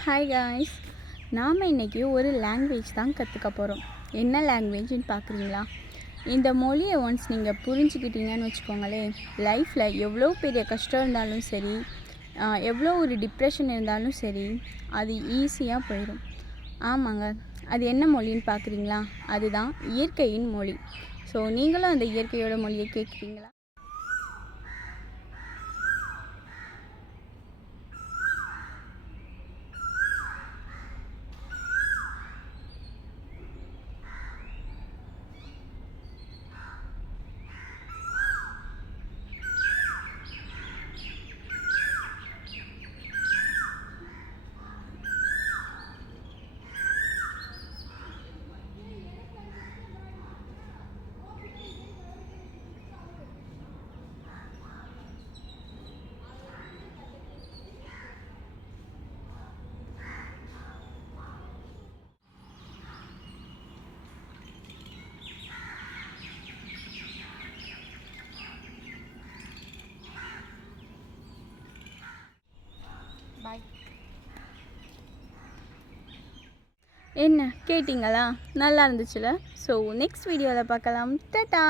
Hi guys, நாம் இன்றைக்கி ஒரு லாங்குவேஜ் தான் கற்றுக்க போகிறோம். என்ன லாங்குவேஜ்னு பார்க்குறீங்களா? இந்த மொழியை ஒன்ஸ் நீங்கள் புரிஞ்சுக்கிட்டீங்கன்னு வச்சுக்கோங்களேன், லைஃப்பில் எவ்வளோ பெரிய கஷ்டம் இருந்தாலும் சரி, எவ்வளோ ஒரு டிப்ரெஷன் இருந்தாலும் சரி, அது ஈஸியாக போயிடும். ஆமாங்க, அது என்ன மொழின்னு பார்க்குறீங்களா? அதுதான் இயற்கையின் மொழி. ஸோ நீங்களும் அந்த இயற்கையோட மொழியை கேட்குறீங்களா? பாய். என்ன கேட்டிங்களா? நல்லா இருந்துச்சுல? ஸோ நெக்ஸ்ட் வீடியோவில் பார்க்கலாம். டாடா.